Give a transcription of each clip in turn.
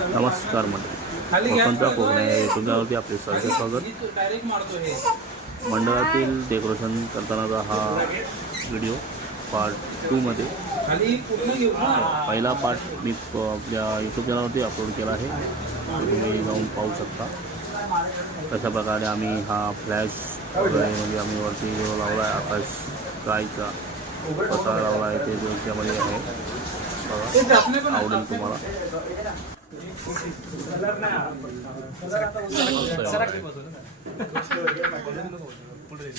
नमस्कार मंडळी. कोकणचा कोकण या युट्यूब चॅनलवरती आपले सहर्ष स्वागत. मंडळातील डेकोरेशन करतानाचा हा व्हिडिओ पार्ट टूमध्ये पहिला पार्ट मी आपल्या यूट्यूब चॅनलवरती अपलोड केला आहे. तुम्ही जाऊन पाहू शकता. कशा प्रकारे आम्ही हा फ्लॅश म्हणजे आम्ही वरती जो लावला आहे आकाश स्कायचा कसा लावला आहे. ते त्यामध्ये आहे बघा आवडेल तुम्हाला. सोडली चांगला साईडला काकांना बघू दे.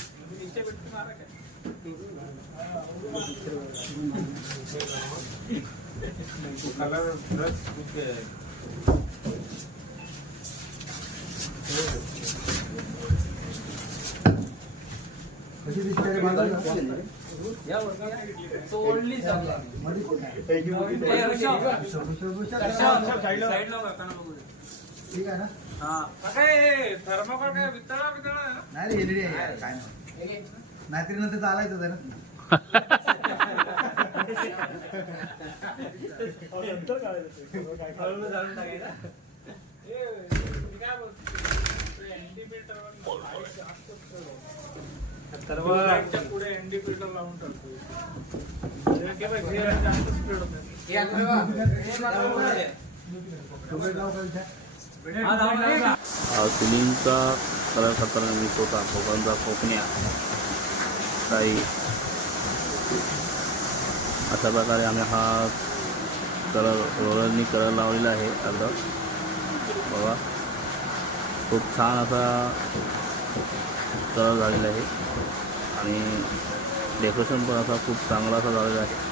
ठीक आहे ना काय थर्माकोल काय वितळा वितळा नाही एलईडी आहे काय नाही नाहीतरी नंतर चालायचं आहे ना काय बोलतो? पुढे लावून टाकतो. हे हे? हा. हा सिलिंगचा कलर करताना मी स्वतः कोकणचा कोकण्या. काही अशा प्रकारे आम्ही हा कलर रोलरनी कलर लावलेला आहे अर्धा. बघा. खूप छान असा कलर झालेलं आहे आणि डेकोरेशन पण असा खूप चांगला असा झालेला आहे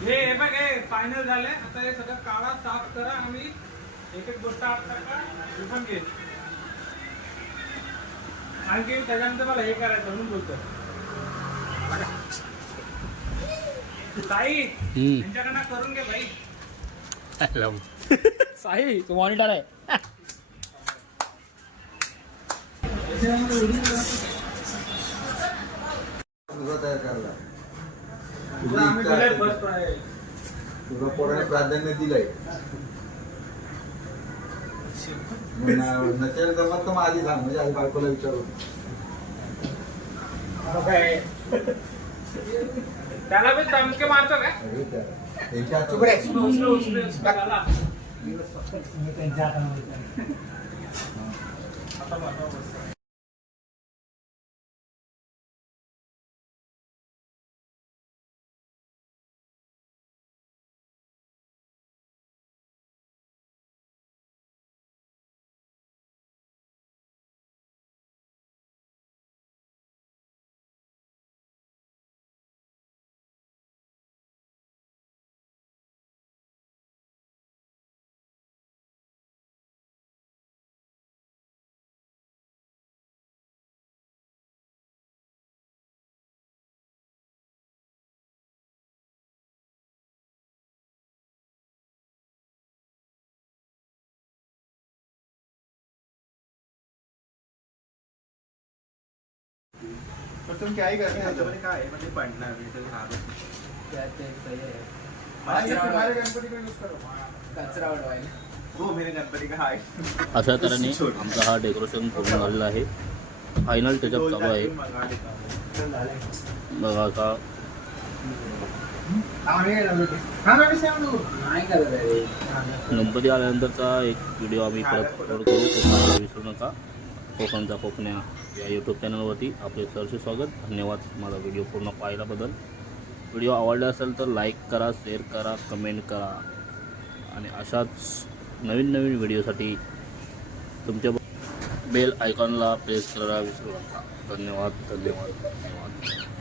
हे हे बघ हे फायनल झाले आता हे सगळं काढा साफ करा आणि एक एक गोष्ट आत टाका रिफंड घे. आणखी त्याच्यानंतर मला हे करायचं म्हणून बोलतो ताई हम्म. यांच्याकडनं करून घे भाई साई तू मॉनिटर आहे. तयार करायला तुला आम्ही तुझी दिलंय इच्छा first आहे. prize. तुला पोराने प्राधान्य दिलंय. मग ना- नसेल जमत तर मग आधी सांग म्हणजे आधी बायकोला विचारू त्याला पण मारतो त्यांच्या पण तुम्ही काय करता? त्याच्यामध्ये काय आहे? म्हणजे पडणार म्हणजे झालं. माझ्या गणपतीकडे use करू. कचरा उडवायला हो मेरे गणपती का हाय. अशा तऱ्हेने आमचा हा डेकोरेशन पूर्ण झालेला आहे. फायनल त्याच्यात चालू आहे. बघा आता. गणपती आल्यानंतरचा एक व्हिडिओ आम्ही परत अपलोड करू. विसरू नका. कोकणचा कोकण्या. या यूट्यूब चॅनलवरती आपले सरसे स्वागत. धन्यवाद माझा व्हिडिओ पूर्ण पाहिल्याबद्दल. व्हिडिओ आवडला असेल तर लाईक करा शेअर करा कमेंट करा. आणि अशाच नवीन नवीन व्हिडिओसाठी तुमच्या बेल आयकॉनला प्रेस करायला विसरू नका. धन्यवाद धन्यवाद धन्यवाद.